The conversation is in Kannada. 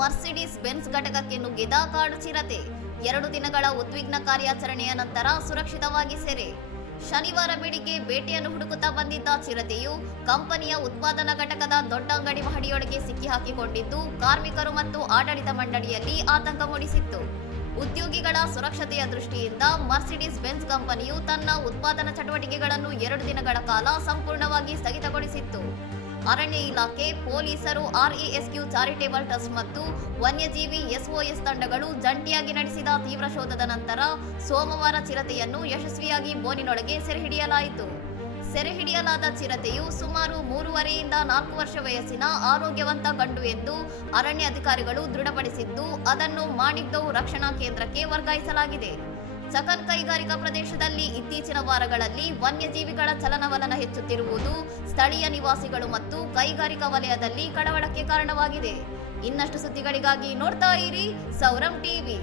ಮರ್ಸಿಡಿಸ್ ಬೆನ್ಸ್ ಘಟಕಕ್ಕೆ ನುಗ್ಗಿದ ಕಾಡು ಚಿರತೆ 2 ದಿನಗಳ ಉದ್ವಿಗ್ನ ಕಾರ್ಯಾಚರಣೆಯ ನಂತರ ಸುರಕ್ಷಿತವಾಗಿ ಸೆರೆ. ಶನಿವಾರ ಬೆಳಿಗ್ಗೆ ಬೇಟೆಯನ್ನು ಹುಡುಕುತ್ತಾ ಬಂದಿದ್ದ ಚಿರತೆಯು ಕಂಪನಿಯ ಉತ್ಪಾದನಾ ಘಟಕದ ದೊಡ್ಡ ಅಂಗಡಿ ಮಹಡಿಯೊಳಗೆ ಸಿಕ್ಕಿಹಾಕಿಕೊಂಡಿದ್ದು ಕಾರ್ಮಿಕರು ಮತ್ತು ಆಡಳಿತ ಮಂಡಳಿಯಲ್ಲಿ ಆತಂಕ ಮೂಡಿಸಿತ್ತು. ಉದ್ಯೋಗಿಗಳ ಸುರಕ್ಷತೆಯ ದೃಷ್ಟಿಯಿಂದ ಮರ್ಸಿಡಿಸ್ ಬೆನ್ಸ್ ಕಂಪನಿಯು ತನ್ನ ಉತ್ಪಾದನಾ ಚಟುವಟಿಕೆಗಳನ್ನು 2 ದಿನಗಳ ಕಾಲ ಸಂಪೂರ್ಣವಾಗಿ ಸ್ಥಗಿತಗೊಳಿಸಿತ್ತು. ಅರಣ್ಯ ಇಲಾಖೆ, ಪೊಲೀಸರು, RESQ ಚಾರಿಟೇಬಲ್ ಟ್ರಸ್ಟ್ ಮತ್ತು ವನ್ಯಜೀವಿ SOS ತಂಡಗಳು ಜಂಟಿಯಾಗಿ ನಡೆಸಿದ ತೀವ್ರ ಶೋಧದ ನಂತರ ಸೋಮವಾರ ಚಿರತೆಯನ್ನು ಯಶಸ್ವಿಯಾಗಿ ಬೋನಿನೊಳಗೆ ಸೆರೆಹಿಡಿಯಲಾಯಿತು. ಸೆರೆಹಿಡಿಯಲಾದ ಚಿರತೆಯು ಸುಮಾರು 3.5 ರಿಂದ 4 ವರ್ಷ ವಯಸ್ಸಿನ ಆರೋಗ್ಯವಂತ ಗಂಡು ಎಂದು ಅರಣ್ಯ ಅಧಿಕಾರಿಗಳು ದೃಢಪಡಿಸಿದ್ದು, ಅದನ್ನು ಮಾಣಿಕ್ದೌ ರಕ್ಷಣಾ ಕೇಂದ್ರಕ್ಕೆ ವರ್ಗಾಯಿಸಲಾಗಿದೆ. ಚಕನ್ ಕೈಗಾರಿಕಾ ಪ್ರದೇಶದಲ್ಲಿ ಇತ್ತೀಚಿನ ವಾರಗಳಲ್ಲಿ ವನ್ಯಜೀವಿಗಳ ಚಲನವಲನ ಹೆಚ್ಚುತ್ತಿರುವುದು ಸ್ಥಳೀಯ ನಿವಾಸಿಗಳು ಮತ್ತು ಕೈಗಾರಿಕಾ ವಲಯದಲ್ಲಿ ಕಳವಳಕ್ಕೆ ಕಾರಣವಾಗಿದೆ. ಇನ್ನಷ್ಟು ಸುದ್ದಿಗಳಿಗಾಗಿ ನೋಡ್ತಾ ಇರಿ ಸೌರಂ ಟಿವಿ.